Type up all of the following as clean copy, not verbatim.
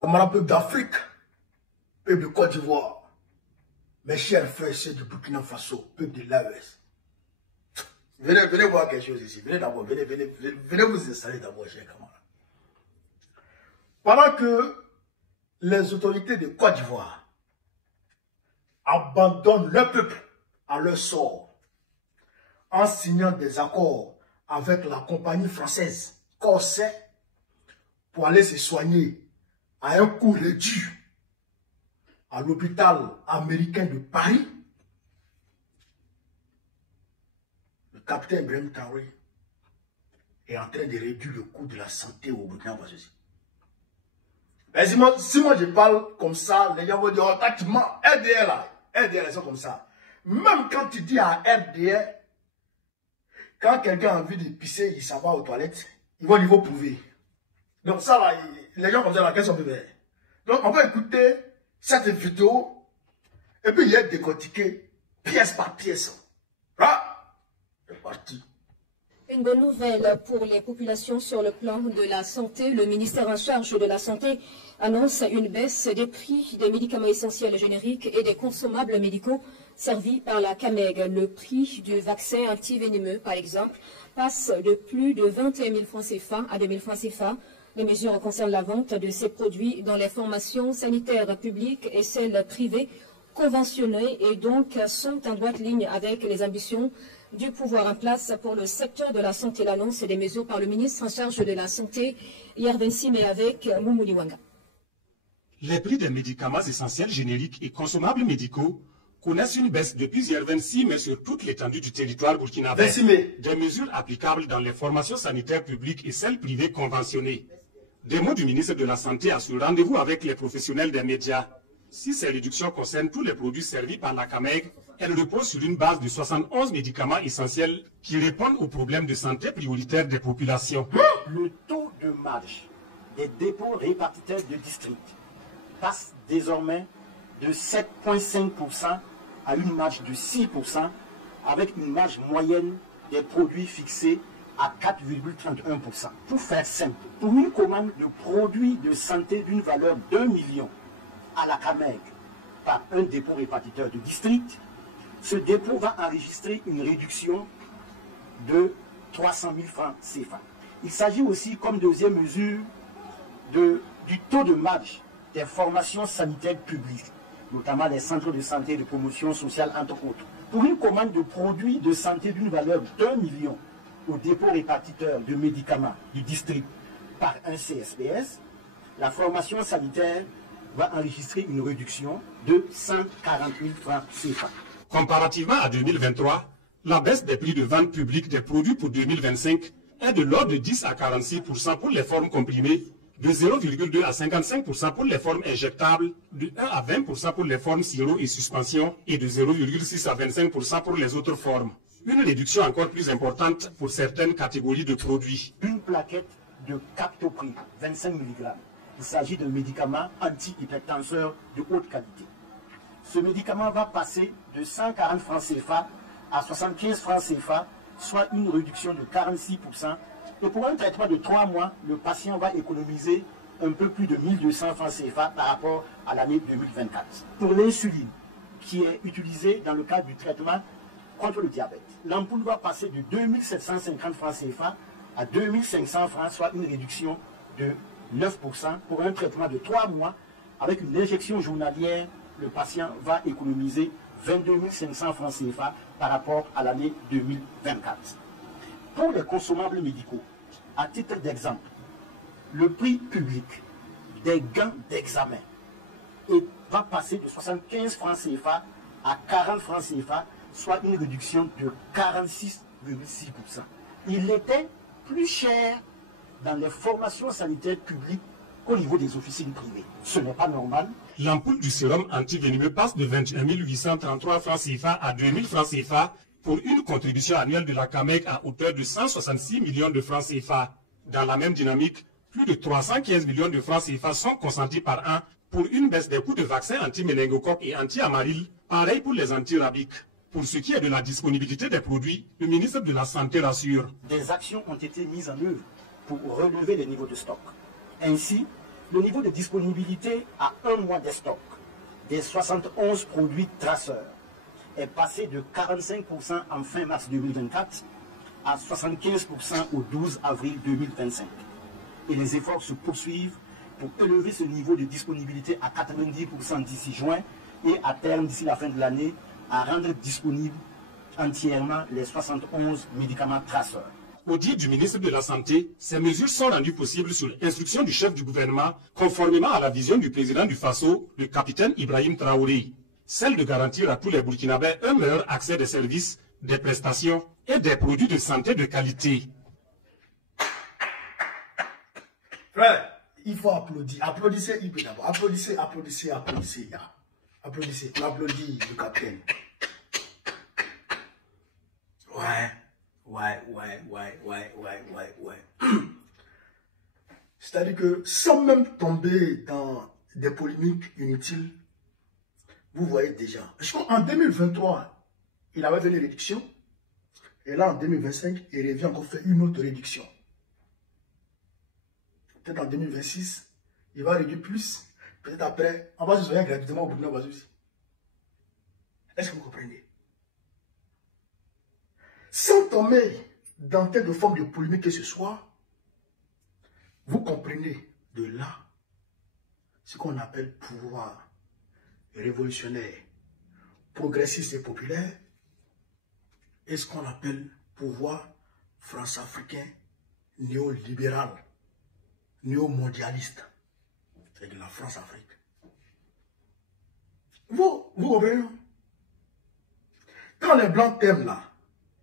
Camarades, peuple d'Afrique, peuple de Côte d'Ivoire, mes chers frères et sœurs du Burkina Faso, peuple de l'AES. Venez voir quelque chose ici. Venez d'abord, venez vous installer d'abord, chers camarades. Pendant que les autorités de Côte d'Ivoire abandonnent leur peuple à leur sort en signant des accords avec la compagnie française Corsair pour aller se soigner à un coût réduit à l'hôpital américain de Paris, le capitaine Ibrahim Traoré est en train de réduire le coût de la santé au Burkina Faso. Mais si moi je parle comme ça, les gens vont dire, oh, tactiquement, RDR là, RDR, ils sont comme ça. Même quand tu dis à RDR, quand quelqu'un a envie de pisser, il s'en va aux toilettes, il va prouver. Donc ça là, les gens comme ça, là, qu'est-ce qu'on peut faire? Donc on va écouter cette vidéo, et puis il est décortiqué, pièce par pièce. Là, c'est parti. Une bonne nouvelle pour les populations sur le plan de la santé. Le ministère en charge de la Santé annonce une baisse des prix des médicaments essentiels génériques et des consommables médicaux servis par la CAMEG. Le prix du vaccin antivénémeux, par exemple, passe de plus de 21 000 francs CFA à 2 000 francs CFA. Les mesures concernent la vente de ces produits dans les formations sanitaires publiques et celles privées conventionnées et donc sont en droite ligne avec les ambitions du pouvoir en place pour le secteur de la santé. L'annonce des mesures par le ministre en charge de la Santé hier 26 mai avec Moumouli Wanga. Les prix des médicaments essentiels génériques et consommables médicaux connaissent une baisse depuis hier 26 mai sur toute l'étendue du territoire burkinabé. Des mesures applicables dans les formations sanitaires publiques et celles privées conventionnées. Des mots du ministre de la Santé à ce rendez-vous avec les professionnels des médias. Si ces réductions concernent tous les produits servis par la CAMEG, elles reposent sur une base de 71 médicaments essentiels qui répondent aux problèmes de santé prioritaires des populations. Le taux de marge des dépôts répartiteurs de district passe désormais de 7,5% à une marge de 6%, avec une marge moyenne des produits fixée à 4,31%. Pour faire simple, pour une commande de produits de santé d'une valeur d'1 million à la CAMEG par un dépôt répartiteur de district, ce dépôt va enregistrer une réduction de 300 000 francs CFA. Il s'agit aussi, comme deuxième mesure, du taux de marge des formations sanitaires publiques, notamment les centres de santé et de promotion sociale, entre autres. Pour une commande de produits de santé d'une valeur d'1 million au dépôt répartiteur de médicaments du district par un CSPS, la formation sanitaire va enregistrer une réduction de 140 000 francs CFA. Comparativement à 2023, la baisse des prix de vente publique des produits pour 2025 est de l'ordre de 10 à 46% pour les formes comprimées, de 0,2 à 55% pour les formes injectables, de 1 à 20% pour les formes sirop et suspension et de 0,6 à 25% pour les autres formes. Une réduction encore plus importante pour certaines catégories de produits. Une plaquette de Captopril, 25 mg. Il s'agit d'un médicament anti-hypertenseur de haute qualité. Ce médicament va passer de 140 francs CFA à 75 francs CFA, soit une réduction de 46%. Et pour un traitement de 3 mois, le patient va économiser un peu plus de 1200 francs CFA par rapport à l'année 2024. Pour l'insuline, qui est utilisée dans le cadre du traitement contre le diabète, l'ampoule va passer de 2750 francs CFA à 2500 francs, soit une réduction de 9%. Pour un traitement de 3 mois, avec une injection journalière, le patient va économiser 22 500 francs CFA par rapport à l'année 2024. Pour les consommables médicaux, à titre d'exemple, le prix public des gants d'examen va passer de 75 francs CFA à 40 francs CFA, soit une réduction de 46,6%. Il était plus cher dans les formations sanitaires publiques qu'au niveau des officines privées. Ce n'est pas normal. L'ampoule du sérum antivénémeux passe de 21 833 francs CFA à 2 000 francs CFA pour une contribution annuelle de la CAMEG à hauteur de 166 millions de francs CFA. Dans la même dynamique, plus de 315 millions de francs CFA sont consentis par an pour une baisse des coûts de vaccins anti-méningocoque et anti-amaril, pareil pour les antirabiques. Pour ce qui est de la disponibilité des produits, le ministre de la Santé rassure. Des actions ont été mises en œuvre pour relever les niveaux de stock. Ainsi, Le niveau de disponibilité à un mois des stocks des 71 produits traceurs est passé de 45% en fin mars 2024 à 75% au 12 avril 2025. Et les efforts se poursuivent pour élever ce niveau de disponibilité à 90% d'ici juin et à terme, d'ici la fin de l'année, à rendre disponibles entièrement les 71 médicaments traceurs. Au dit du ministre de la Santé, ces mesures sont rendues possibles sur instruction du chef du gouvernement, conformément à la vision du président du Faso, le capitaine Ibrahim Traoré, celle de garantir à tous les Burkinabés un meilleur accès des services, des prestations et des produits de santé de qualité. Frère, il faut applaudir. Applaudissez Ibrahim d'abord. Applaudissez, applaudissez, applaudissez. Applaudissez. On applaudit le capitaine. Ouais. C'est-à-dire que sans même tomber dans des polémiques inutiles, vous voyez déjà. Je crois qu'en 2023, il avait fait une réduction. Et là, en 2025, il revient encore faire une autre réduction. Peut-être en 2026, il va réduire plus. Peut-être après, on va se soigner gratuitement au Burkina Faso aussi. Est-ce que vous comprenez? Sans tomber dans telle forme de polémique que ce soit, vous comprenez de là ce qu'on appelle pouvoir révolutionnaire, progressiste et populaire, et ce qu'on appelle pouvoir france-africain, néolibéral, néo-mondialiste. C'est de la France-Afrique. Vous comprenez? Quand les Blancs t'aiment là,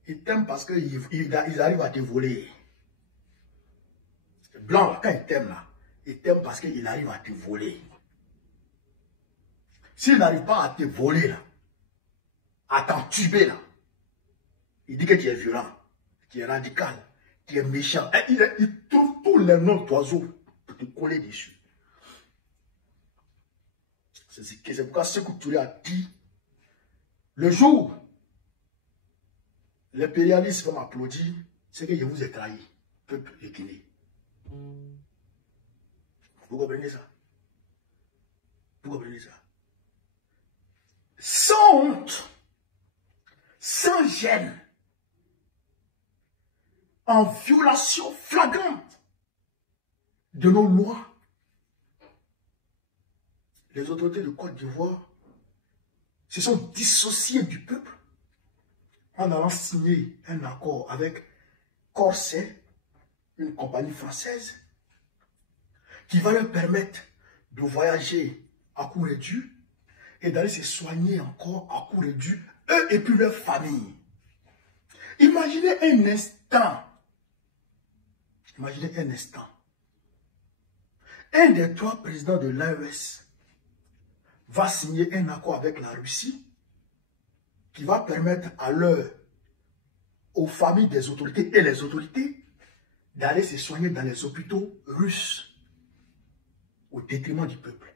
ils t'aiment parce qu'ils arrivent à te voler. Les Blancs là, quand ils t'aiment là, ils t'aiment parce qu'ils arrivent à te voler. S'ils n'arrivent pas à te voler là, à t'entuber là, il dit que tu es violent, tu es radical, tu es méchant. Et il trouve tous les noms d'oiseaux pour te coller dessus. C'est pourquoi Sékou Touré a dit, le jour l'impérialisme m'applaudit, c'est que je vous ai trahi, peuple guinéen. Vous comprenez ça? Vous comprenez ça? Sans honte, sans gêne, en violation flagrante de nos lois, les autorités de Côte d'Ivoire se sont dissociées du peuple en allant signer un accord avec Corsair, une compagnie française, qui va leur permettre de voyager à coût réduit et d'aller se soigner encore à coût réduit, eux et puis leur famille. Imaginez un instant, un des trois présidents de l'AES va signer un accord avec la Russie qui va permettre aux familles des autorités et les autorités d'aller se soigner dans les hôpitaux russes au détriment du peuple.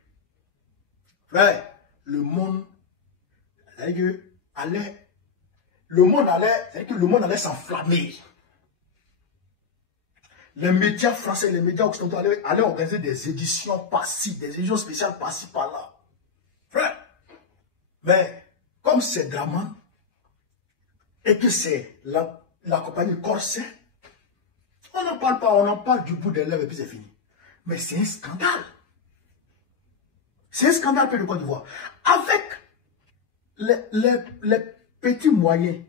Frère, le monde allait s'enflammer. Les médias français, les médias occidentaux allaient organiser des éditions par-ci, des éditions spéciales par-ci, par-là. Frère, mais comme c'est Draman et que c'est la compagnie Corsair, on n'en parle pas, on en parle du bout des lèvres et puis c'est fini. Mais c'est un scandale. C'est un scandale, Pays de Côte d'Ivoire. Avec les petits moyens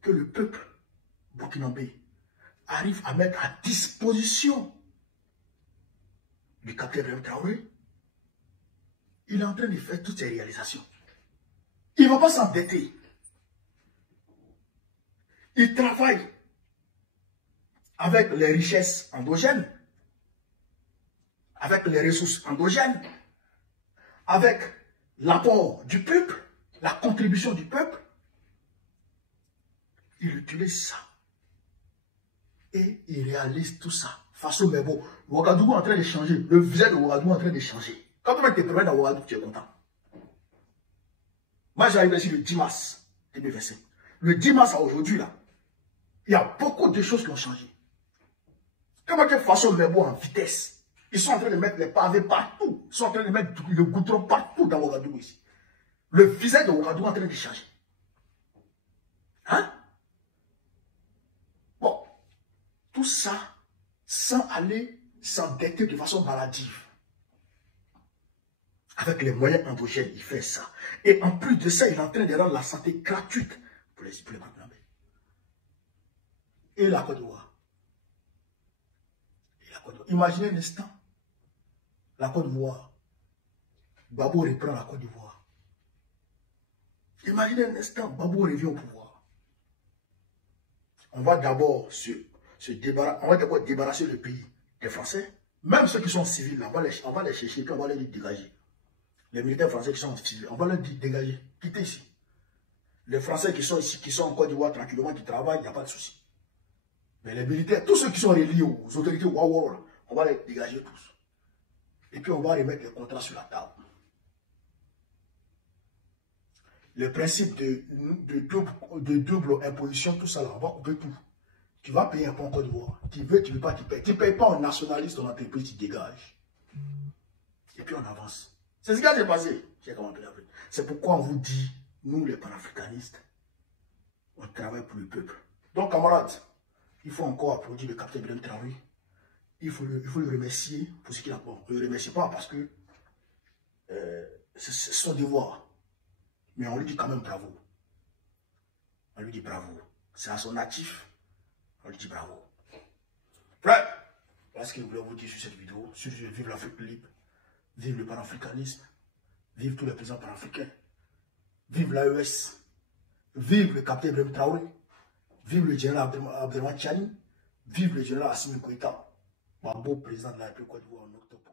que le peuple burkinabé arrive à mettre à disposition du capitaine Ibrahim Traoré, il est en train de faire toutes ces réalisations. Il ne va pas s'endetter. Il travaille avec les richesses endogènes, avec les ressources endogènes, avec l'apport du peuple, la contribution du peuple. Il utilise ça. Et il réalise tout ça. Façon, mais bon, Ouagadougou est en train de changer. Le visage de Ouagadougou est en train de changer. Quand on te permet dans Ouagadougou, tu es content. Moi, j'arrive ici le 10 mars 2025. Le 10 mars à aujourd'hui, là, il y a beaucoup de choses qui ont changé. Comment que façon, mais bon, en vitesse. Ils sont en train de mettre les pavés partout. Ils sont en train de mettre le goudron partout dans Ouagadougou ici. Le visage de Ouagadougou est en train de changer. Hein? Bon, tout ça, sans aller s'endetter de façon maladive. Avec les moyens endogènes, il fait ça. Et en plus de ça, il est en train de rendre la santé gratuite pour les Burkinabés. Et la Côte d'Ivoire. Imaginez un instant. La Côte d'Ivoire. Babou reprend la Côte d'Ivoire. Imaginez un instant, Babou revient au pouvoir. On va d'abord débarrasser le pays des Français. Même ceux qui sont civils, on va les chercher, puis on va les dégager. Les militaires français qui sont civils, on va les dégager, quitter ici. Les Français qui sont ici, qui sont en Côte d'Ivoire tranquillement, qui travaillent, il n'y a pas de souci. Mais les militaires, tous ceux qui sont reliés aux autorités Ouaouara, on va les dégager tous. Et puis on va remettre les contrats sur la table. Le principe de double imposition, tout ça là, on va couper tout. Tu vas payer un peu en Côte d'Ivoire. Tu veux pas, tu payes. Tu ne payes pas en nationaliste ton entreprise, tu dégages. Et puis on avance. C'est ce qui s'est passé. C'est pourquoi on vous dit, nous les panafricanistes, on travaille pour le peuple. Donc camarades, il faut encore applaudir le capitaine Ibrahim Traoré. Il faut le remercier pour ce qu'il a fait. On ne le remercie pas parce que c'est son devoir. Mais on lui dit quand même bravo. On lui dit bravo. C'est à son natif. On lui dit bravo. Frère, voilà ce que je voulais vous dire sur cette vidéo. Vive l'Afrique libre. Vive le panafricanisme. Vive tous les présidents panafricains. Vive l'AES. Vive le capitaine Ibrahim Traoré. Vive le général Abdelrahman Tchani. Vive le général Assimi Goïta. Babo, président de la République Côte d'Ivoire en octobre.